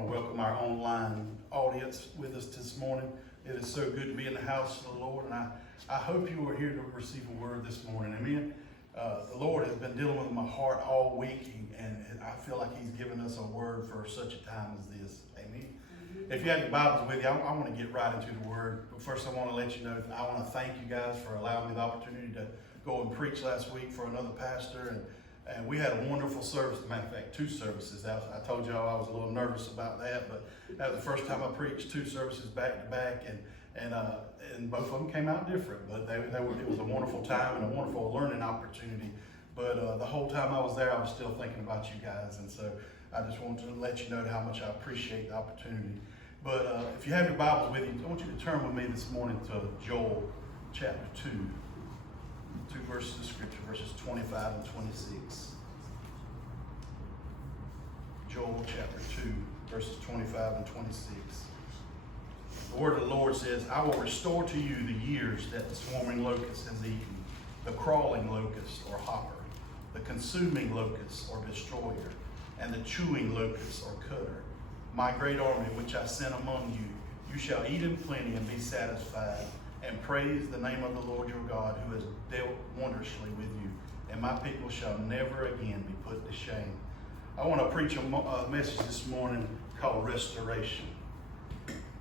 want to welcome our online audience with us this morning. It is so good to be in the house of the Lord, and I hope you are here to receive a word this morning. Amen. The Lord has been dealing with my heart all week, and I feel like He's given us a word for such a time as this. Amen. If you have your Bibles with you, I want to get right into the word. But first, I want to let you know that I want to thank you guys for allowing me the opportunity to go and preach last week for another pastor. And we had a wonderful service. As a matter of fact, 2 services. I told y'all I was a little nervous about that, but that was the first time I preached 2 services back to back, and both of them came out different. But it was a wonderful time and a wonderful learning opportunity. But the whole time I was there, I was still thinking about you guys, and so I just wanted to let you know how much I appreciate the opportunity. But if you have your Bibles with you, I want you to turn with me this morning to Joel chapter 2. 2 verses of scripture, verses 25 and 26. Joel chapter 2, verses 25 and 26. The word of the Lord says, I will restore to you the years that the swarming locust has eaten, the crawling locust or hopper, the consuming locust or destroyer, and the chewing locust or cutter. My great army which I sent among you, you shall eat in plenty and be satisfied, and praise the name of the Lord your God, who has dealt wondrously with you, and my people shall never again be put to shame. I want to preach a message this morning called Restoration.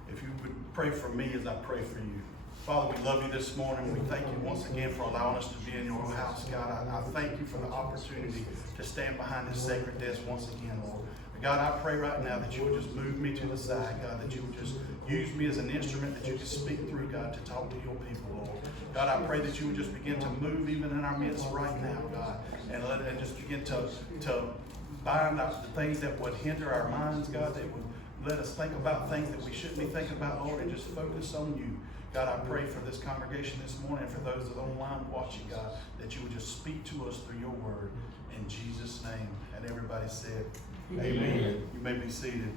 If you would pray for me as I pray for you. Father, we love you this morning. We thank you once again for allowing us to be in your house, God. I thank you for the opportunity to stand behind this sacred desk once again, Lord. God, I pray right now that you would just move me to the side, God, that you would just use me as an instrument, that you could speak through, God, to talk to your people, Lord. God, I pray that you would just begin to move even in our midst right now, God, and just begin to bind up the things that would hinder our minds, God, that would let us think about things that we shouldn't be thinking about, Lord, and just focus on you. God, I pray for this congregation this morning, and for those that are online watching, God, that you would just speak to us through your word. In Jesus' name. And everybody said, Amen. You may be seated.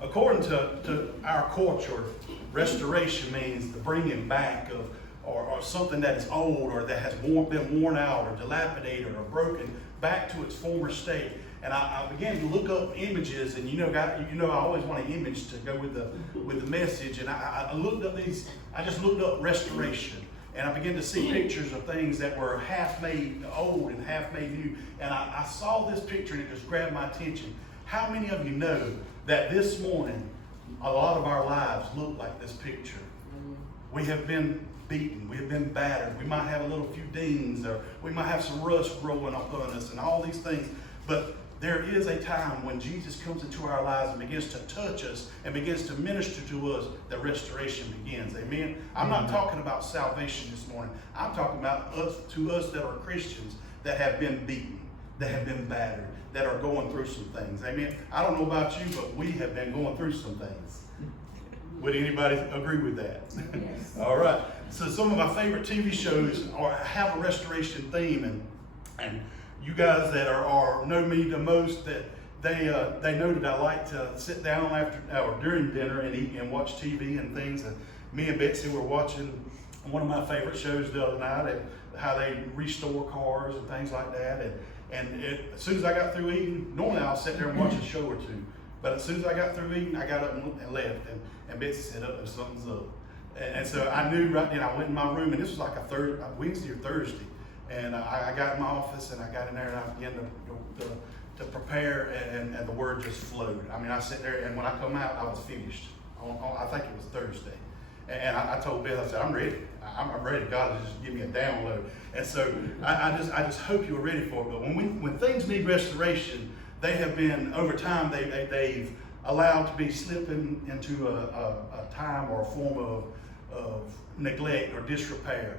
According to our culture, restoration means the bringing back of or something that is old or that has been worn out or dilapidated or broken back to its former state. And I began to look up images, and I always want an image to go with the message. And I looked up I just looked up restoration. And I began to see pictures of things that were half made old and half made new. And I saw this picture and it just grabbed my attention. How many of you know that this morning a lot of our lives look like this picture? We have been beaten. We have been battered. We might have a little few dings, or we might have some rust growing upon us and all these things. But there is a time when Jesus comes into our lives and begins to touch us and begins to minister to us that restoration begins. Amen? I'm not talking about salvation this morning. I'm talking about us that are Christians that have been beaten, that have been battered, that are going through some things. Amen? I don't know about you, but we have been going through some things. Would anybody agree with that? Yes. All right. So some of my favorite TV shows have a restoration theme, and you guys that know me the most, that they know that I like to sit down after or during dinner and eat and watch TV and things. And me and Betsy were watching one of my favorite shows the other night, how they restore cars and things like that. And as soon as I got through eating, normally I'll sit there and watch a show or two. But as soon as I got through eating, I got up and left. And Betsy said, "Oh, something's up." And so I knew right then. I went in my room, and this was like a Wednesday or Thursday. And I got in my office, and I got in there, and I began to prepare, and the word just flowed. I mean, I sat there, and when I come out, I was finished. I think it was Thursday. And I told Beth, I said, I'm ready. I'm ready. God to just give me a download. And so I just hope you're ready for it. But when things need restoration, they have been, over time, they've allowed to be slipping into a time or a form of neglect or disrepair.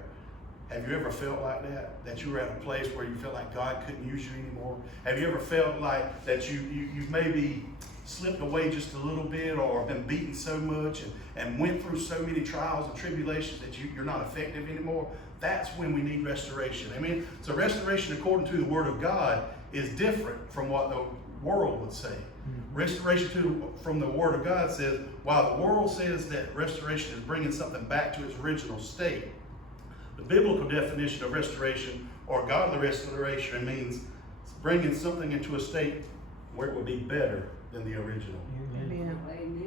Have you ever felt like that? That you were at a place where you felt like God couldn't use you anymore? Have you ever felt like that you've maybe slipped away just a little bit, or been beaten so much and went through so many trials and tribulations that you're not effective anymore? That's when we need restoration. Amen? So restoration, according to the Word of God, is different from what the world would say. Restoration from the Word of God says, while the world says that restoration is bringing something back to its original state, the biblical definition of restoration or godly restoration means bringing something into a state where it will be better than the original. Amen.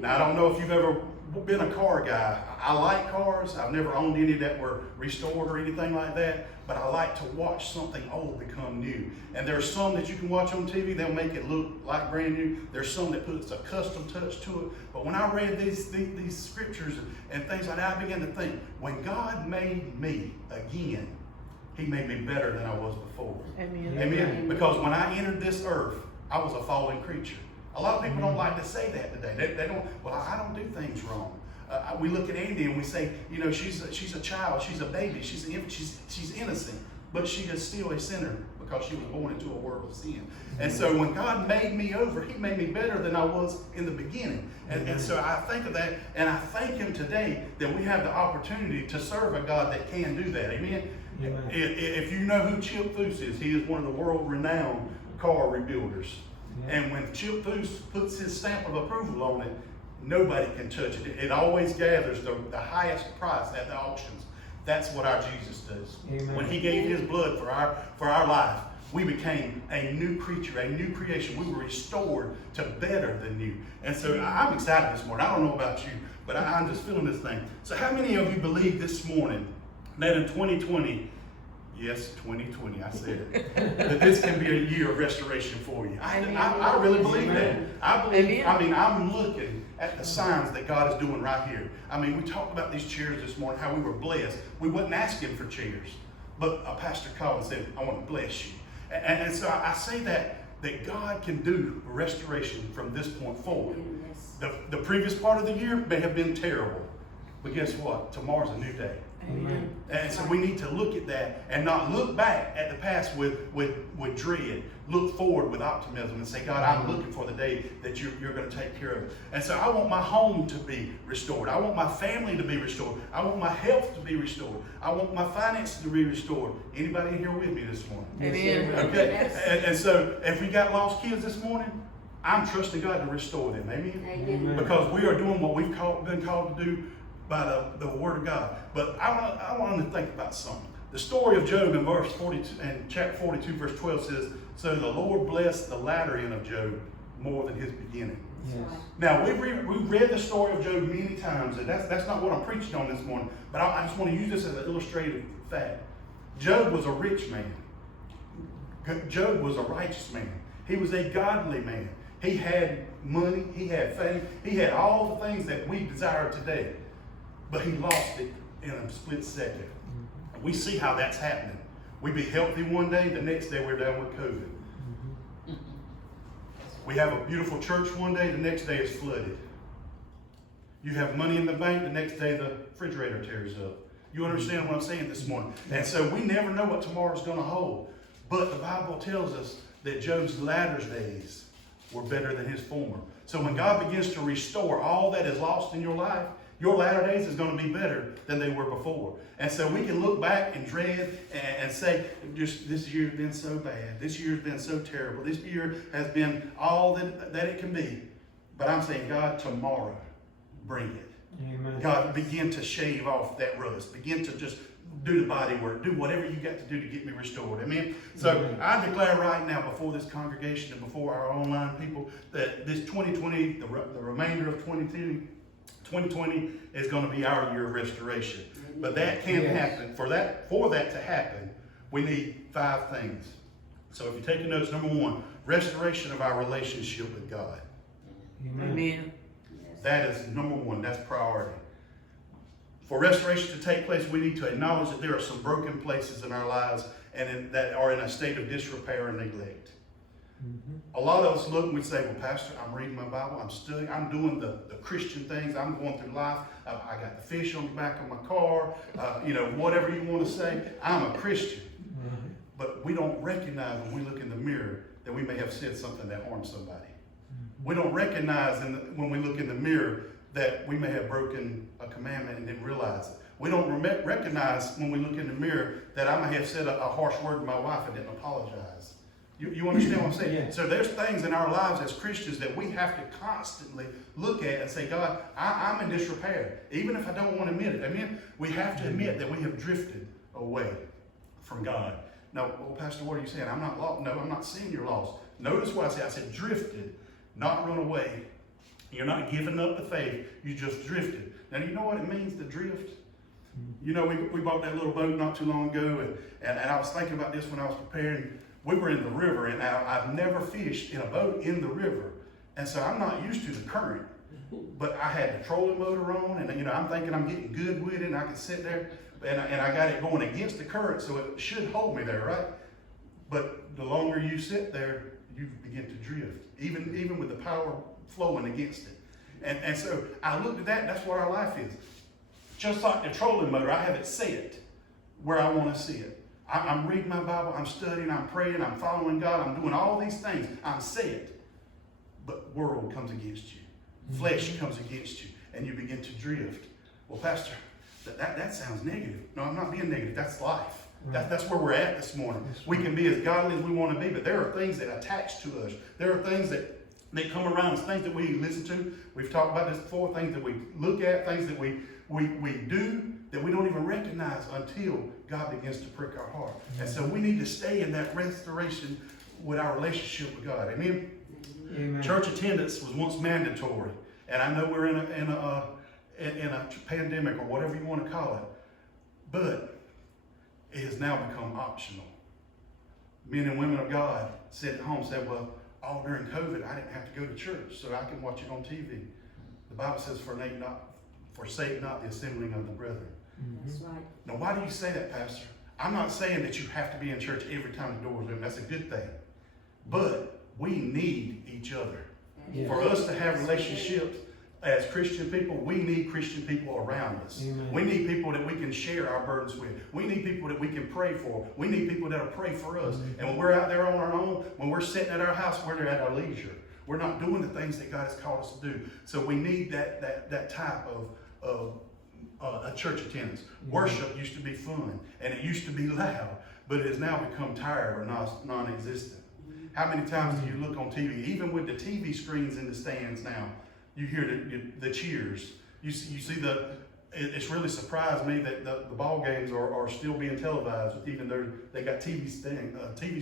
Now, I don't know if you've ever been a car guy. I like cars. I've never owned any that were restored or anything like that, but I like to watch something old become new. And there's some that you can watch on TV, they'll make it look like brand new. There's some that puts a custom touch to it. But when I read these scriptures and things like that, I began to think, when God made me again, He made me better than I was before. Amen. Amen. Because when I entered this earth, I was a fallen creature. A lot of people don't like to say that today. They don't, well, I don't do things wrong. We look at Andy and we say, you know, she's a child, she's a baby, she's an infant, she's innocent, but she is still a sinner because she was born into a world of sin. And so when God made me over, He made me better than I was in the beginning. And so I think of that, and I thank Him today that we have the opportunity to serve a God that can do that. Amen. If you know who Chip Foose is, he is one of the world-renowned car rebuilders. And when Chip Foose puts his stamp of approval on it, nobody can touch it. It always gathers the highest price at the auctions. That's what our Jesus does. Amen. When He gave His blood for our life, we became a new creature, a new creation. We were restored to better than new. And so I'm excited this morning. I don't know about you, but I'm just feeling this thing. So how many of you believe this morning that in 2020, yes, 2020, I said it, that this can be a year of restoration for you? I really believe that. I believe, I mean, I'm looking at the signs that God is doing right here. I mean, we talked about these chairs this morning, how we were blessed. We wasn't asking for chairs, but a pastor called and said, I want to bless you. And so I say that God can do restoration from this point forward. The previous part of the year may have been terrible, but guess what? Tomorrow's a new day. Amen. And so we need to look at that and not look back at the past with dread. Look forward with optimism and say, God, I'm looking for the day that you're going to take care of it. And so I want my home to be restored. I want my family to be restored. I want my health to be restored. I want my finances to be restored. Anybody in here with me this morning? Amen. Okay. Yes. And so if we got lost kids this morning, I'm trusting God to restore them. Amen. Amen. Because we are doing what we've been called to do by the Word of God. But I want to think about something. The story of Job in verse 42 and chapter 42, verse 12 says, so the Lord blessed the latter end of Job more than his beginning. Yes. Now, we've read the story of Job many times, and that's not what I'm preaching on this morning, but I just want to use this as an illustrative fact. Job was a rich man. Job was a righteous man. He was a godly man. He had money, he had fame, he had all the things that we desire today. But he lost it in a split second. We see how that's happening. We be healthy one day, the next day we're down with COVID. We have a beautiful church one day, the next day it's flooded. You have money in the bank, the next day the refrigerator tears up. You understand what I'm saying this morning? And so we never know what tomorrow's going to hold. But the Bible tells us that Job's latter days were better than his former. So when God begins to restore all that is lost in your life, your latter days is going to be better than they were before. And so we can look back and dread and say, just this year's been so bad. This year's been so terrible. This year has been all that it can be. But I'm saying, God, tomorrow, bring it. Amen. God, begin to shave off that rust. Begin to just do the body work. Do whatever you got to do to get me restored. Amen? So Amen. I declare right now before this congregation and before our online people that this 2020, the remainder of 2020 is going to be our year of restoration. But that can't happen. For that to happen, we need 5 things. So if you take your notes, number 1, restoration of our relationship with God. Amen. That is number 1. That's priority. For restoration to take place, we need to acknowledge that there are some broken places in our lives and that are in a state of disrepair and neglect. A lot of us look and we say, well, Pastor, I'm reading my Bible, I'm studying, I'm doing the Christian things, I'm going through life, I got the fish on the back of my car, whatever you want to say, I'm a Christian. But we don't recognize when we look in the mirror that we may have said something that harmed somebody. We don't recognize when we look in the mirror that we may have broken a commandment and didn't realize it. We don't recognize when we look in the mirror that I may have said a harsh word to my wife and didn't apologize. You understand what I'm saying? Yeah. So there's things in our lives as Christians that we have to constantly look at and say, God, I'm in disrepair. Even if I don't want to admit it. Amen? We have to admit that we have drifted away from God. Now, well, Pastor, what are you saying? I'm not lost. No, I'm not saying you're lost. Notice what I said drifted, not run away. You're not giving up the faith, you just drifted. Now, you know what it means to drift? You know, we bought that little boat not too long ago, and I was thinking about this when I was preparing. We were in the river, and I've never fished in a boat in the river. And so I'm not used to the current. But I had the trolling motor on, and you know, I'm thinking I'm getting good with it, and I can sit there, and I got it going against the current, so it should hold me there, right? But the longer you sit there, you begin to drift, even with the power flowing against it. And so I looked at that, that's what our life is. Just like the trolling motor, I have it set where I want to see it. I'm reading my Bible, I'm studying, I'm praying, I'm following God, I'm doing all these things. I'm set. But world comes against you. Flesh comes against you, and you begin to drift. Well, Pastor, that sounds negative. No, I'm not being negative. That's life. Right. That's where we're at this morning. We can be as godly as we want to be, but there are things that attach to us. There are things that come around us, things that we listen to. We've talked about this before, things that we look at, things that we do that we don't even recognize until God begins to prick our heart. And so we need to stay in that restoration with our relationship with God. Amen? Amen. Church attendance was once mandatory, and I know we're in a pandemic or whatever you want to call it, but it has now become optional. Men and women of God sit at home, said, "Well, all during COVID, I didn't have to go to church, so I can watch it on TV." The Bible says, "Forsake not the assembling of the brethren." That's right. Now, why do you say that, Pastor? I'm not saying that you have to be in church every time the doors open. That's a good thing, but we need each other. Yeah. For us to have relationships as Christian people, we need Christian people around us. Amen. We need people that we can share our burdens with. We need people that we can pray for. We need people that'll pray for us. Amen. And when we're out there on our own, when we're sitting at our house, we're at our leisure. We're not doing the things that God has called us to do. So we need that type of a church attendance. Amen. Worship used to be fun, and it used to be loud, but it has now become tired or non-existent. How many times do you look on TV, even with the TV screens in the stands now, you hear the cheers. You see it's really surprised me that the ball games are still being televised, even though they got TV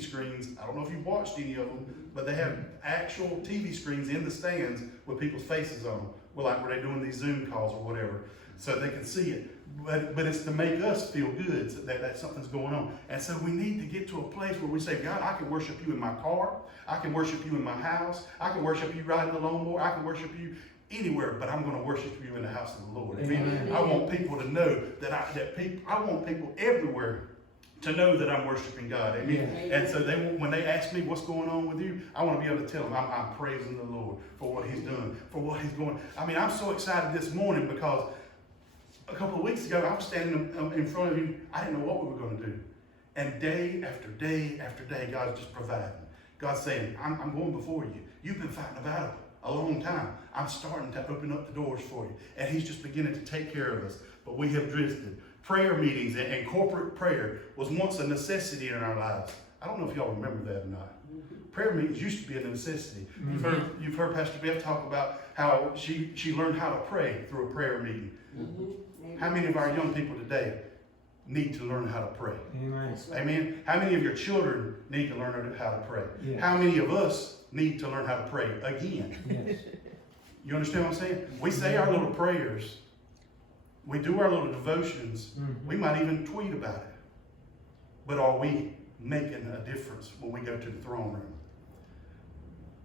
screens. I don't know if you've watched any of them, but they have actual TV screens in the stands with people's faces on them. Well, like where they're doing these Zoom calls or whatever, so they can see it. But it's to make us feel good that something's going on. And so we need to get to a place where we say, God, I can worship you in my car. I can worship you in my house. I can worship you riding the lawnmower. I can worship you anywhere, but I'm going to worship you in the house of the Lord. Amen. I want people to know I want people everywhere to know that I'm worshiping God. Amen. Yeah. And so when they ask me what's going on with you, I want to be able to tell them I'm praising the Lord for what he's done, for what he's going. I mean, I'm so excited this morning because a couple of weeks ago, I was standing in front of you. I didn't know what we were going to do. And day after day after day, God is just providing. God's saying, I'm going before you. You've been fighting a battle a long time. I'm starting to open up the doors for you. And he's just beginning to take care of us. But we have drifted. Prayer meetings and corporate prayer was once a necessity in our lives. I don't know if y'all remember that or not. Prayer meetings used to be a necessity. Mm-hmm. You've heard Pastor Beth talk about how she learned how to pray through a prayer meeting. Mm-hmm. How many of our young people today need to learn how to pray? Amen. Amen. How many of your children need to learn how to pray? Yes. How many of us need to learn how to pray again? Yes. You understand what I'm saying? We say our little prayers. We do our little devotions. Mm-hmm. We might even tweet about it. But are we making a difference when we go to the throne room?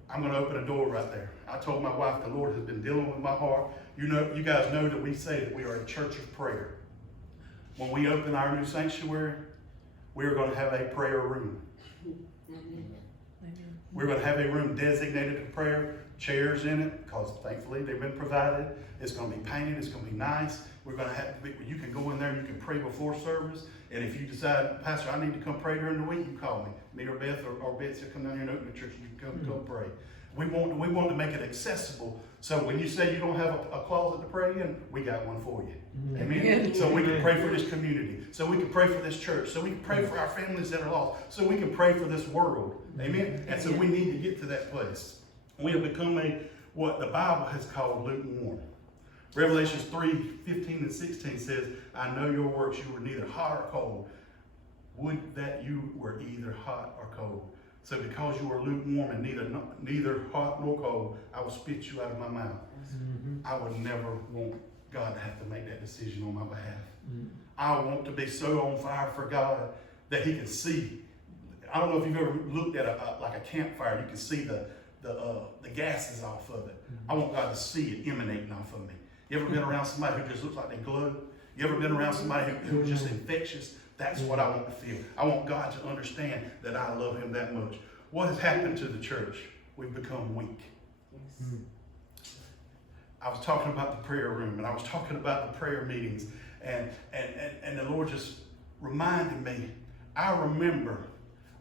I'm going to open a door right there. I told my wife the Lord has been dealing with my heart. You guys know that we say that we are a church of prayer. When we open our new sanctuary, we are going to have a prayer room. We're going to have a room designated to prayer, chairs in it, because thankfully they've been provided. It's going to be painted. It's going to be nice. We're going to have, you can go in there and you can pray before service. And if you decide, Pastor, I need to come pray during the week, you call me. Me or Beth or Betsy will come down here and open the church. You can come pray. We want to make it accessible. So when you say you don't have a closet to pray in, we got one for you. Amen. So we can pray for this community. So we can pray for this church. So we can pray for our families that are lost. So we can pray for this world. Amen. And so we need to get to that place. We have become what the Bible has called lukewarm. Revelations 3:15 and 16 says, I know your works, you were neither hot or cold. Would that you were either hot or cold. So because you are lukewarm and neither hot nor cold, I will spit you out of my mouth. I would never want God to have to make that decision on my behalf. I want to be so on fire for God that he can see. I don't know if you've ever looked at a campfire. You can see the gases off of it. I want God to see it emanating off of me. You ever been around somebody who just looks like they glow? You ever been around somebody who's just infectious? That's what I want to feel. I want God to understand that I love him that much. What has happened to the church? We've become weak. I was talking about the prayer room, and I was talking about the prayer meetings, and the Lord just reminded me. I remember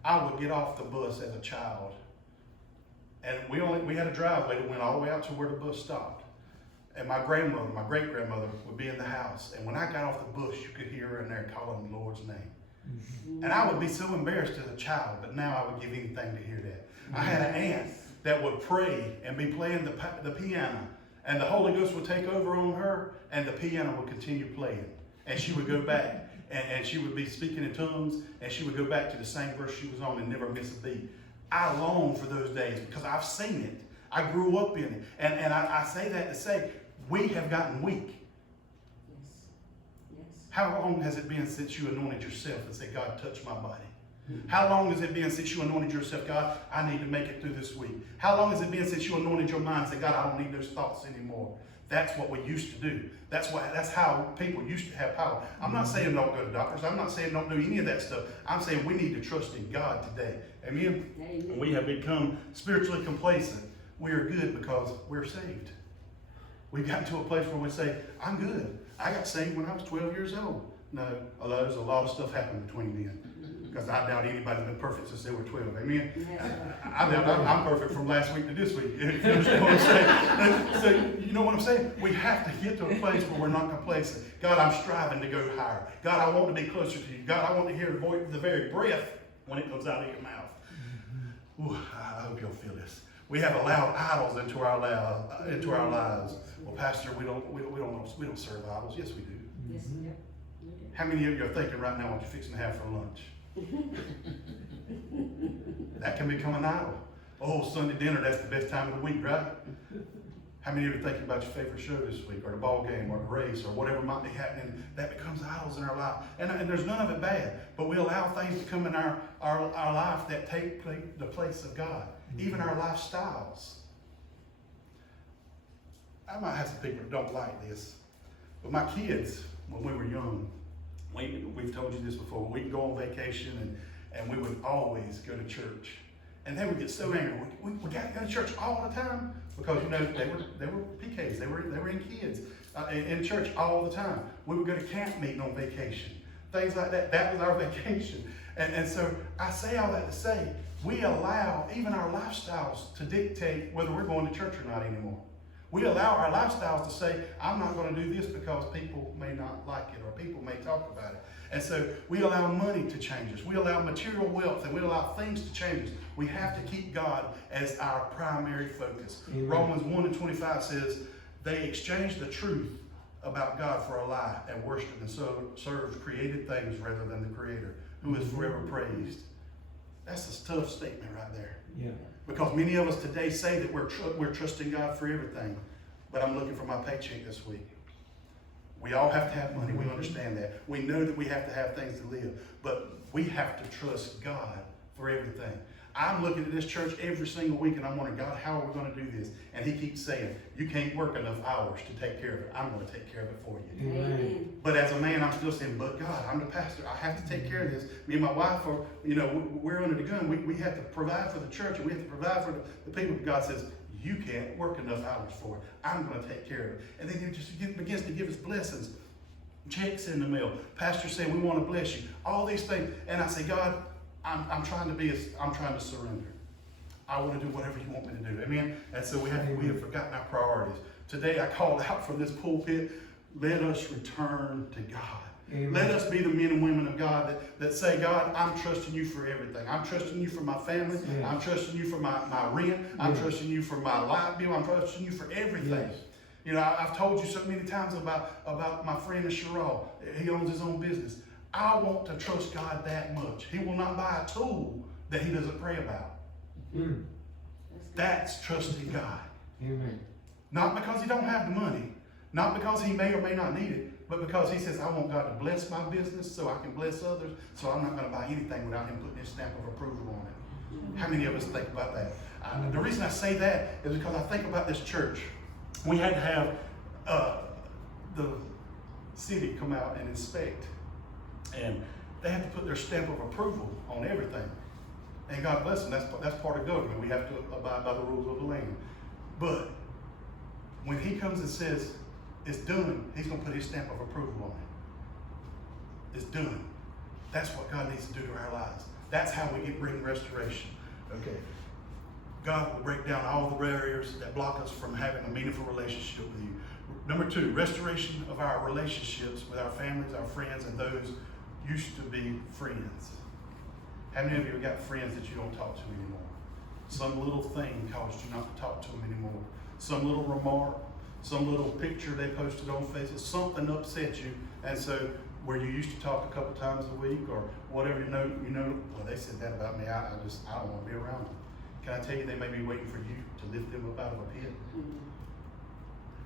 I would get off the bus as a child, and we had a driveway that went all the way out to where the bus stopped. And my grandmother, my great-grandmother, would be in the house. And when I got off the bus, you could hear her in there calling the Lord's name. And I would be so embarrassed as a child, but now I would give anything to hear that. I had an aunt that would pray and be playing the piano. And the Holy Ghost would take over on her, and the piano would continue playing. And she would go back, and she would be speaking in tongues, and she would go back to the same verse she was on and never miss a beat. I long for those days because I've seen it. I grew up in it. And I say that to say, we have gotten weak. How long has it been since you anointed yourself and said, God, touch my body? How long has it been since you anointed yourself, God, I need to make it through this week? How long has it been since you anointed your mind and said, God, I don't need those thoughts anymore? That's what we used to do. That's how people used to have power. I'm not saying don't go to doctors. I'm not saying don't do any of that stuff. I'm saying we need to trust in God today. Amen? Amen. We have become spiritually complacent. We are good because we're saved. We've gotten to a place where we say, I'm good. I got saved when I was 12 years old. No, there's a lot of stuff happened between then. Because I doubt anybody's been perfect since they were 12. Amen? I doubt I'm perfect from last week to this week. You understand what I'm saying? So, you know what I'm saying? We have to get to a place where we're not complacent. God, I'm striving to go higher. God, I want to be closer to you. God, I want to hear the very breath when it comes out of your mouth. Ooh, I hope you'll feel this. We have allowed idols into our lives. Well, Pastor, we don't serve idols. Yes, we do. Yes, we do. How many of you are thinking right now what you're fixing to have for lunch? That can become an idol. Oh, Sunday dinner, that's the best time of the week, right? How many of you are thinking about your favorite show this week, or the ball game, or the race, or whatever might be happening? That becomes idols in our life. And there's none of it bad, but we allow things to come in our life that take the place of God. Even our lifestyles. I might have some people that don't like this, but my kids, when we were young, we've told you this before, we'd go on vacation and we would always go to church. And they would get so angry. We got to go to church all the time because, you know, they were PKs. They were in kids in church all the time. We would go to camp meeting on vacation. Things like that. That was our vacation. And so I say all that to say, we allow even our lifestyles to dictate whether we're going to church or not anymore. We allow our lifestyles to say, I'm not going to do this because people may not like it or people may talk about it. And so we allow money to change us. We allow material wealth and we allow things to change us. We have to keep God as our primary focus. Amen. Romans 1:25 says, they exchanged the truth about God for a lie and worshiped and served created things rather than the Creator, who is forever praised. That's a tough statement right there. Yeah. Because many of us today say that we're trusting God for everything, but I'm looking for my paycheck this week. We all have to have money. We understand that. We know that we have to have things to live, but we have to trust God for everything. I'm looking at this church every single week and I'm wondering, God, how are we going to do this? And he keeps saying, you can't work enough hours to take care of it. I'm going to take care of it for you. Amen. But as a man, I'm still saying, but God, I'm the pastor. I have to take care of this. Me and my wife are, we're under the gun. We have to provide for the church and we have to provide for the people. God says, you can't work enough hours for it. I'm going to take care of it. And then he just begins to give us blessings. Checks in the mail. Pastor saying, we want to bless you. All these things. And I say, God, I'm trying to surrender. I want to do whatever you want me to do. Amen. And so we have forgotten our priorities. Today I called out from this pulpit, let us return to God. Amen. Let us be the men and women of God that say, God, I'm trusting you for everything. I'm trusting you for my family. Yes. I'm trusting you for my rent. Yes. I'm trusting you for my light bill. I'm trusting you for everything. Yes. I've told you so many times about my friend Sherrod. He owns his own business. I want to trust God that much. He will not buy a tool that he doesn't pray about. Mm. That's trusting God. Amen. Not because he don't have the money, not because he may or may not need it, but because he says, I want God to bless my business so I can bless others, so I'm not going to buy anything without him putting his stamp of approval on it. How many of us think about that? The reason I say that is because I think about this church. We had to have the city come out and inspect, and they have to put their stamp of approval on everything. And God bless them, that's part of government. We have to abide by the rules of the land. But when he comes and says, it's done, he's going to put his stamp of approval on it. It's done. That's what God needs to do to our lives. That's how we can bring restoration. Okay. God will break down all the barriers that block us from having a meaningful relationship with you. Number 2, restoration of our relationships with our families, our friends, and those used to be friends. How many of you have got friends that you don't talk to anymore? Some little thing caused you not to talk to them anymore. Some little remark, some little picture they posted on Facebook, something upset you, and so where you used to talk a couple times a week or whatever, well, they said that about me, I don't want to be around them. Can I tell you, they may be waiting for you to lift them up out of a pit.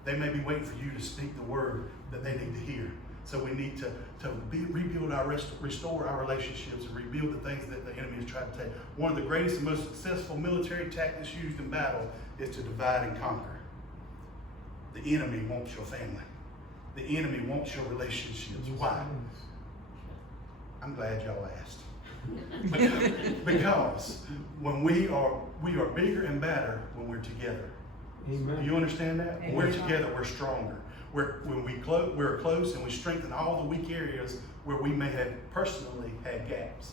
They may be waiting for you to speak the word that they need to hear. So we need to rebuild restore our relationships and rebuild the things that the enemy has tried to take. One of the greatest and most successful military tactics used in battle is to divide and conquer. The enemy wants your family. The enemy wants your relationships. Why? I'm glad y'all asked. Because when we are bigger and better when we're together. Amen. Do you understand that? When we're together, we're stronger. We're close and we strengthen all the weak areas where we may have personally had gaps.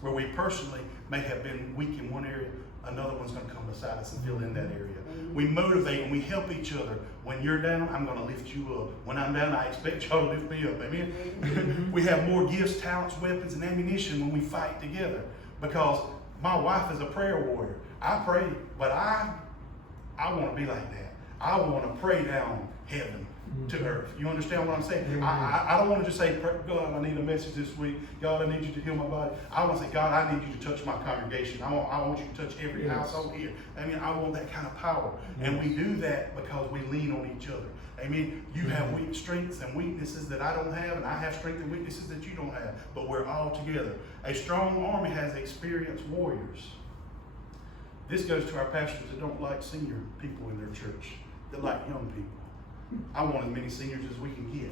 Where we personally may have been weak in one area, another one's going to come beside us and fill in that area. We motivate and we help each other. When you're down, I'm going to lift you up. When I'm down, I expect y'all to lift me up. Amen? We have more gifts, talents, weapons, and ammunition when we fight together. Because my wife is a prayer warrior. I pray, but I want to be like that. I want to pray down heaven to earth. You understand what I'm saying? I don't want to just say, God, I need a message this week. God, I need you to heal my body. I want to say, God, I need you to touch my congregation. I want you to touch every household here. I mean, I want that kind of power. And we do that because we lean on each other. Amen. You have weak strengths and weaknesses that I don't have, and I have strengths and weaknesses that you don't have. But we're all together. A strong army has experienced warriors. This goes to our pastors that don't like senior people in their church, that like young people. I want as many seniors as we can get,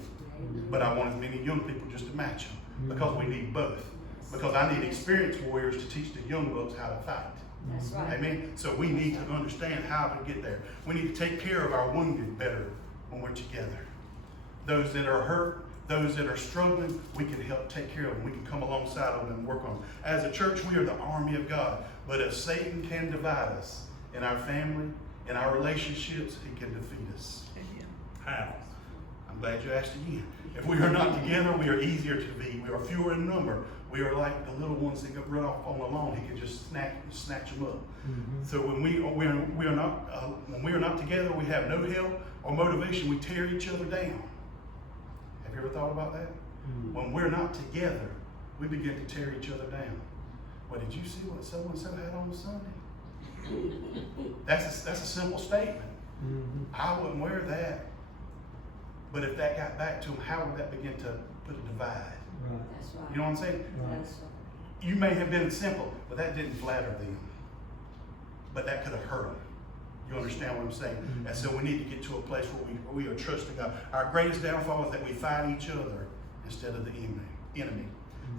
but I want as many young people just to match them, because we need both. Because I need experienced warriors to teach the young bucks how to fight. That's right. Amen. So we need to understand how to get there. We need to take care of our wounded better when we're together. Those that are hurt, those that are struggling, we can help take care of them. We can come alongside of them and work on them. As a church, we are the army of God. But if Satan can divide us in our family, in our relationships, he can defeat us. How? I'm glad you asked again. If we are not together, we are easier to defeat. We are fewer in number. We are like the little ones that get run off on a lawn. He can just snatch them up. So when we are not together, we have no help or motivation. We tear each other down. Have you ever thought about that? When we're not together, we begin to tear each other down. Well, did you see what so-and-so had on Sunday? That's a simple statement. I wouldn't wear that. But if that got back to him, how would that begin to put a divide? That's right. You know what I'm saying? That's right. You may have been simple, but that didn't flatter them. But that could have hurt them. You understand what I'm saying? And so we need to get to a place where we are trusting God. Our greatest downfall is that we fight each other instead of the enemy.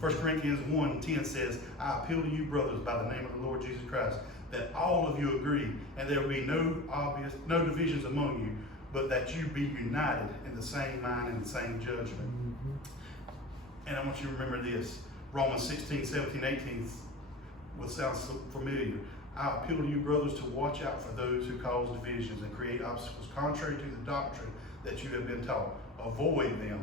1 Corinthians 1:10 says, I appeal to you, brothers, by the name of the Lord Jesus Christ, that all of you agree, and there will be no divisions among you, but that you be united in the same mind and the same judgment. And I want you to remember this. Romans 16, 17, 18 will sound so familiar. I appeal to you, brothers, to watch out for those who cause divisions and create obstacles contrary to the doctrine that you have been taught. Avoid them,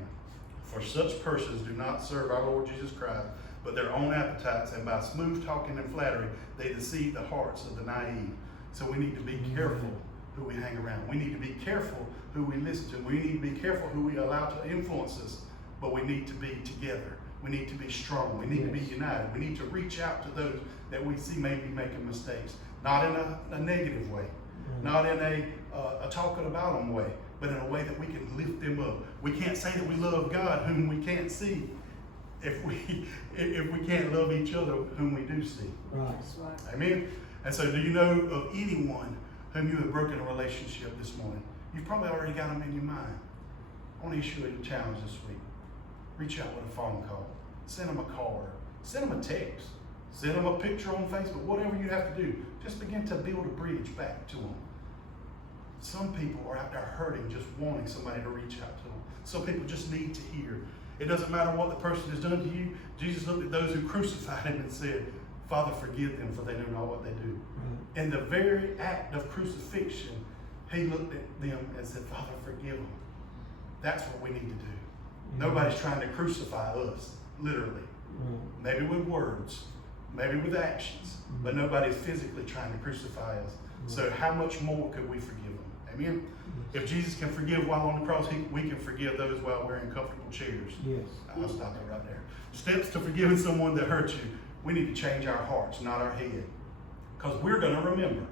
for such persons do not serve our Lord Jesus Christ, but their own appetites, and by smooth talking and flattery, they deceive the hearts of the naive. So we need to be careful who we hang around. We need to be careful who we listen to. We need to be careful who we allow to influence us, but we need to be together. We need to be strong. We need to be united. We need to reach out to those that we see maybe making mistakes. Not in a negative way, not in a talking about them way, but in a way that we can lift them up. We can't say that we love God whom we can't see if we can't love each other whom we do see. Right. That's right. Amen? And so do you know of anyone whom you have broken a relationship this morning? You've probably already got them in your mind. I want to issue a challenge this week. Reach out with a phone call. Send them a card. Send them a text. Send them a picture on Facebook. Whatever you have to do. Just begin to build a bridge back to them. Some people are out there hurting, just wanting somebody to reach out to them. Some people just need to hear. It doesn't matter what the person has done to you. Jesus looked at those who crucified him and said, Father, forgive them, for they know not what they do. In the very act of crucifixion, he looked at them and said, Father, forgive them. That's what we need to do. Nobody's trying to crucify us, literally. Maybe with words, maybe with actions, but nobody's physically trying to crucify us. So how much more could we forgive them? Amen? If Jesus can forgive while on the cross, we can forgive those while we're in comfortable chairs. Yes. I'll stop it right there. Steps to forgiving someone that hurt you. We need to change our hearts, not our head. Because we're going to remember.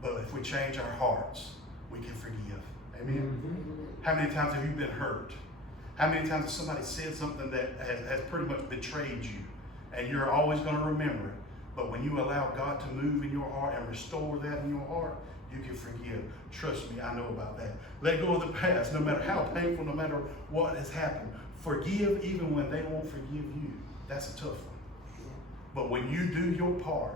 But if we change our hearts, we can forgive. Amen? How many times have you been hurt? How many times has somebody said something that has pretty much betrayed you? And you're always going to remember it. But when you allow God to move in your heart and restore that in your heart, you can forgive. Trust me, I know about that. Let go of the past, no matter how painful, no matter what has happened. Forgive even when they won't forgive you. That's a tough one. But when you do your part,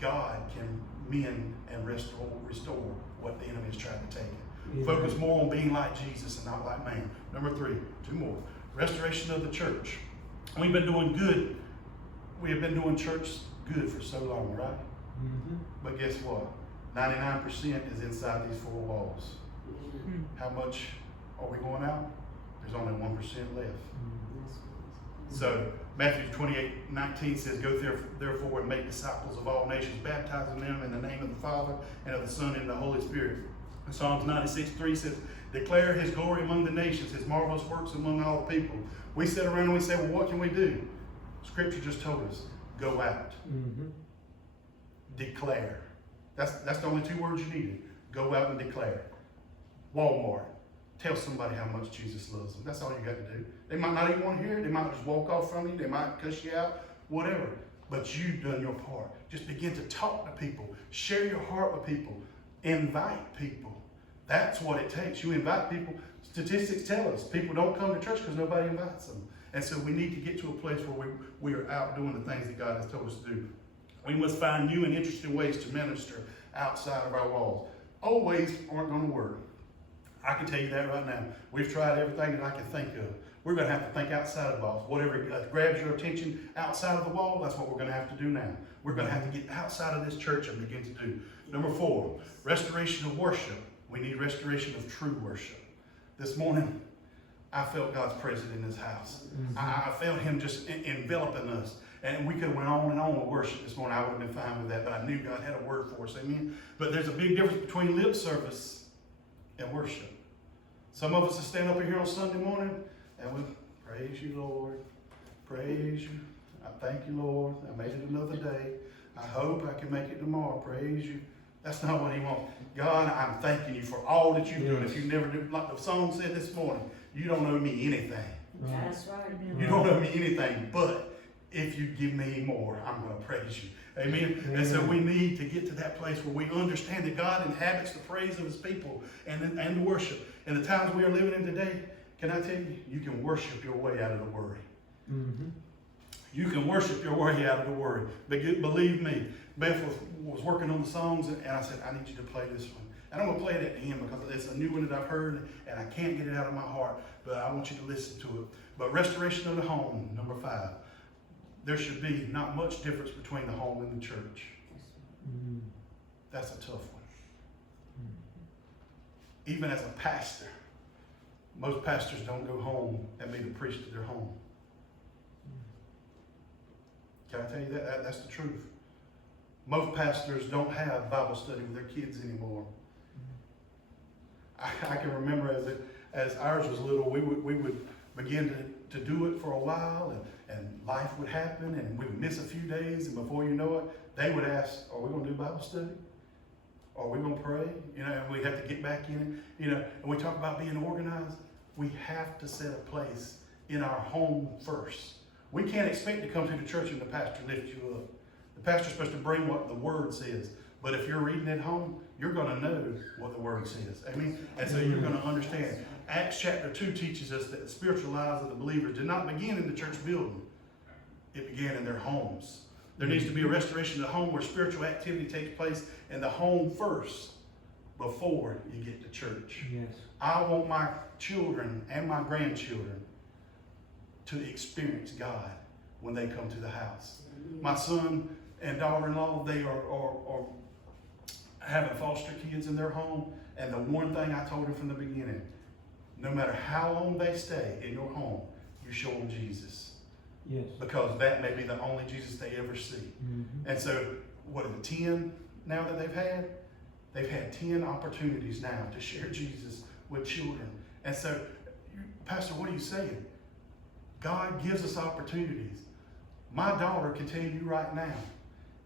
God can mend and restore what the enemy is trying to take. Yeah. Focus more on being like Jesus and not like man. Number 3, 2 more. Restoration of the church. We've been doing good. We have been doing church good for so long, right? But guess what? 99% is inside these 4 walls. How much are we going out? There's only 1% left. So Matthew 28:19 says, Go therefore and make disciples of all nations, baptizing them in the name of the Father and of the Son and the Holy Spirit. And Psalms 96:3 says, Declare his glory among the nations, his marvelous works among all the people. We sit around and we say, well, what can we do? Scripture just told us, go out. Declare. That's the only 2 words you needed. Go out and declare. Walmart. Tell somebody how much Jesus loves them. That's all you got to do. They might not even want to hear it. They might just walk off from you. They might cuss you out. Whatever. But you've done your part. Just begin to talk to people. Share your heart with people. Invite people. That's what it takes. You invite people. Statistics tell us people don't come to church because nobody invites them. And so we need to get to a place where we are out doing the things that God has told us to do. We must find new and interesting ways to minister outside of our walls. Old ways aren't going to work. I can tell you that right now. We've tried everything that I can think of. We're going to have to think outside of the walls. Whatever grabs your attention outside of the wall, that's what we're going to have to do now. We're going to have to get outside of this church and begin to do. Number 4, restoration of worship. We need restoration of true worship. This morning, I felt God's presence in this house. I felt him just enveloping us. And we could have went on and on with worship this morning. I would have been fine with that, but I knew God had a word for us. Amen. But there's a big difference between lip service and worship. Some of us will stand up here on Sunday morning and we'll praise you, Lord. Praise you. I thank you, Lord. I made it another day. I hope I can make it tomorrow. Praise you. That's not what he wants. God, I'm thanking you for all that you've done. If you never do, like the song said this morning, you don't owe me anything. That's right. You don't owe me anything, but if you give me more, I'm going to praise you. Amen? And so we need to get to that place where we understand that God inhabits the praise of his people and the worship. In the times we are living in today, can I tell you, you can worship your way out of the worry. You can worship your way out of the worry. But believe me, Beth was working on the songs, and I said, I need you to play this one. And I'm going to play it at the end because it's a new one that I've heard, and I can't get it out of my heart, but I want you to listen to it. But restoration of the home, number 5. There should be not much difference between the home and the church. That's a tough one. Even as a pastor, most pastors don't go home and be the priest of their home. Can I tell you that? That's the truth. Most pastors don't have Bible study with their kids anymore. I can remember as ours was little, we would begin to do it for a while, and life would happen, and we would miss a few days, and before you know it, they would ask, are we going to do Bible study? Are we going to pray? You know, and we have to get back in it. You know, and we talk about being organized. We have to set a place in our home first. We can't expect to come to the church and the pastor lift you up. The pastor's supposed to bring what the Word says. But if you're reading at home, you're going to know what the Word says. Amen? And so you're going to understand. Acts chapter 2 teaches us that the spiritual lives of the believers did not begin in the church building. It began in their homes. There needs to be a restoration of the home where spiritual activity takes place in the home first before you get to church. Yes. I want my children and my grandchildren to experience God when they come to the house. My son and daughter-in-law, they are having foster kids in their home, and the one thing I told them from the beginning, no matter how long they stay in your home, you show them Jesus. Yes. Because that may be the only Jesus they ever see. Mm-hmm. And so, what are the 10 now that they've had? They've had 10 opportunities now to share Jesus with children. And so, Pastor, what are you saying? God gives us opportunities. My daughter can tell you right now,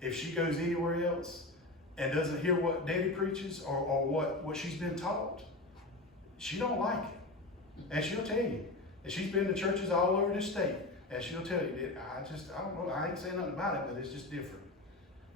if she goes anywhere else and doesn't hear what Daddy preaches or what she's been taught, she don't like it. And she'll tell you. And she's been to churches all over the state. And she'll tell you, I don't know, I ain't saying nothing about it, but it's just different.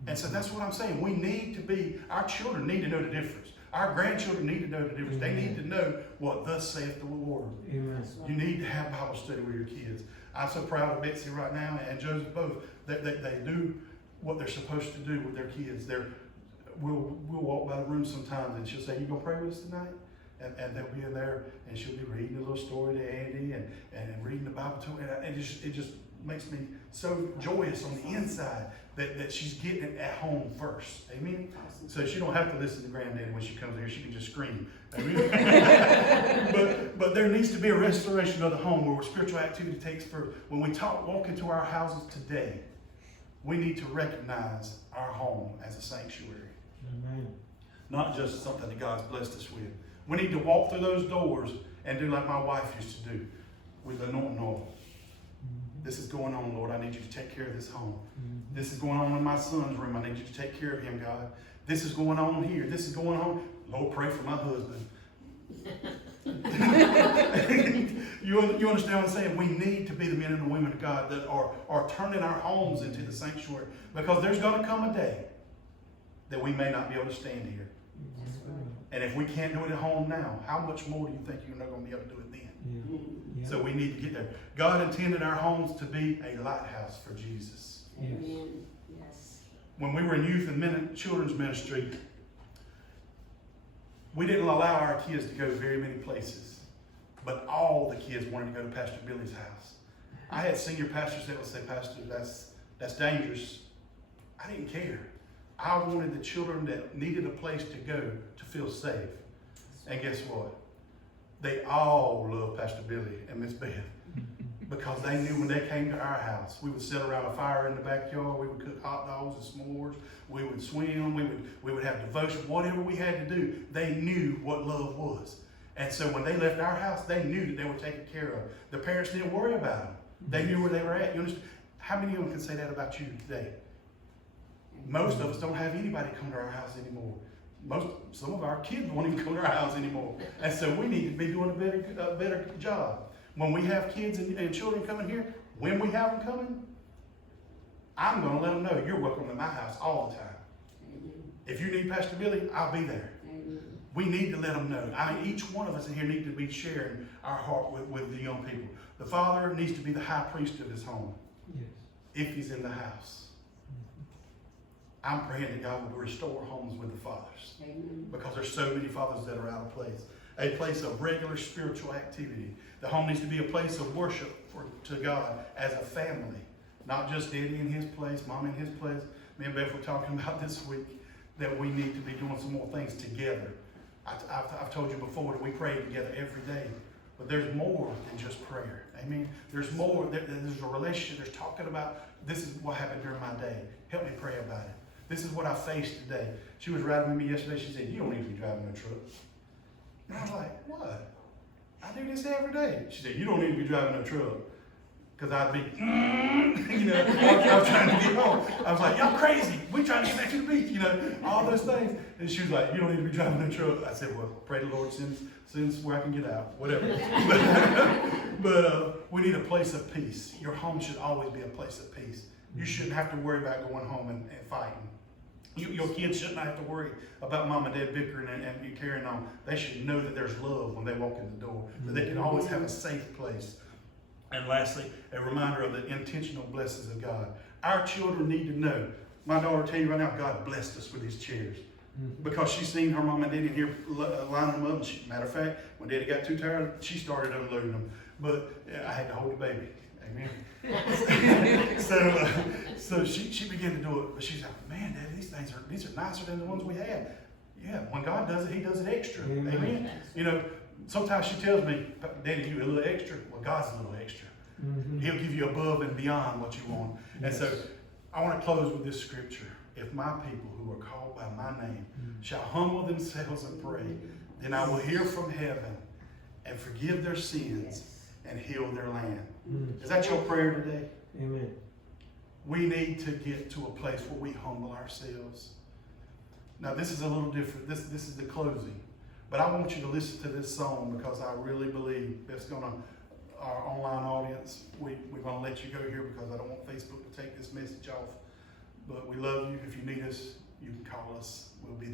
And so that's what I'm saying. We need to be, our children need to know the difference. Our grandchildren need to know the difference. They need to know what thus saith the Lord. Amen. You need to have Bible study with your kids. I'm so proud of Betsy right now and Joseph both. They do what they're supposed to do with their kids. We'll walk by the room sometimes and she'll say, you gonna pray with us tonight? And they'll be in there and she'll be reading a little story to Andy and reading the Bible to her. And it just makes me so joyous on the inside that she's getting it at home first. Amen? So she don't have to listen to Granddaddy when she comes here. She can just scream. Amen? but there needs to be a restoration of the home where spiritual activity takes first. When we walk into our houses today, we need to recognize our home as a sanctuary. Amen. Not just something that God's blessed us with. We need to walk through those doors and do like my wife used to do with anointing oil. This is going on, Lord. I need you to take care of this home. This is going on in my son's room. I need you to take care of him, God. This is going on here. This is going on. Lord, pray for my husband. You understand what I'm saying? We need to be the men and the women of God that are turning our homes into the sanctuary, because there's going to come a day that we may not be able to stand here. That's right. And if we can't do it at home now, how much more do you think you're not going to be able to do it then? Yeah. Yeah. So we need to get there. God intended our homes to be a lighthouse for Jesus. Yes. Amen. Yes. When we were in youth and children's ministry, we didn't allow our kids to go very many places, but all the kids wanted to go to Pastor Billy's house. I had senior pastors that would say, Pastor, that's dangerous. I didn't care. I wanted the children that needed a place to go to feel safe. And guess what? They all loved Pastor Billy and Miss Beth, because they knew when they came to our house, we would sit around a fire in the backyard, we would cook hot dogs and s'mores, we would swim, we would have devotion, whatever we had to do. They knew what love was. And so when they left our house, they knew that they were taken care of. The parents didn't worry about them. They knew where they were at. You understand? How many of them can say that about you today? Most of us don't have anybody come to our house anymore. Some of our kids won't even come to our house anymore. And so we need to be doing a better job. When we have kids and children coming here, when we have them coming, I'm going to let them know you're welcome to my house all the time. Amen. If you need Pastor Billy, I'll be there. Amen. We need to let them know. I mean, each one of us in here need to be sharing our heart with the young people. The father needs to be the high priest of his home Yes. if he's in the house. I'm praying that God will restore homes with the fathers, Amen. because there's so many fathers that are out of place. A place of regular spiritual activity. The home needs to be a place of worship to God as a family. Not just Daddy in his place, Mom in his place. Me and Beth were talking about this week that we need to be doing some more things together. I've told you before that we pray together every day. But there's more than just prayer. Amen. There's more. There's a relationship. There's talking about, this is what happened during my day. Help me pray about it. This is what I faced today. She was riding with me yesterday. She said, you don't need to be driving a truck. And I was like, what? I do this every day. She said, you don't need to be driving a truck. Because I'd be, you know, I was trying to get home. I was like, y'all crazy. We trying to get back to the beach, you know, all those things. And she was like, you don't need to be driving that truck. I said, well, pray the Lord sends where I can get out, whatever. but we need a place of peace. Your home should always be a place of peace. You shouldn't have to worry about going home and fighting. Your kids shouldn't have to worry about mom and dad bickering and carrying on. They should know that there's love when they walk in the door, that they can always have a safe place. And lastly, a reminder of the intentional blessings of God. Our children need to know. My daughter tell you right now, God blessed us with these chairs. Because she's seen her mom and daddy in here lining them up. And matter of fact, when daddy got too tired, she started unloading them. But I had to hold the baby. Amen. So she began to do it. But she's like, man, Daddy, these are nicer than the ones we had. Yeah, when God does it, He does it extra. Amen. You know, sometimes she tells me, Daddy, you a little extra. Well, God's a little extra. He'll give you above and beyond what you want. And so I want to close with this scripture. If my people who are called by my name shall humble themselves and pray, then I will hear from heaven and forgive their sins and heal their land. Is that your prayer today? Amen. We need to get to a place where we humble ourselves. Now this is a little different. This is the closing. But I want you to listen to this song because I really believe it's going to, our online audience, we're going to let you go here because I don't want Facebook to take this message off. But we love you. If you need us, you can call us. We'll be there.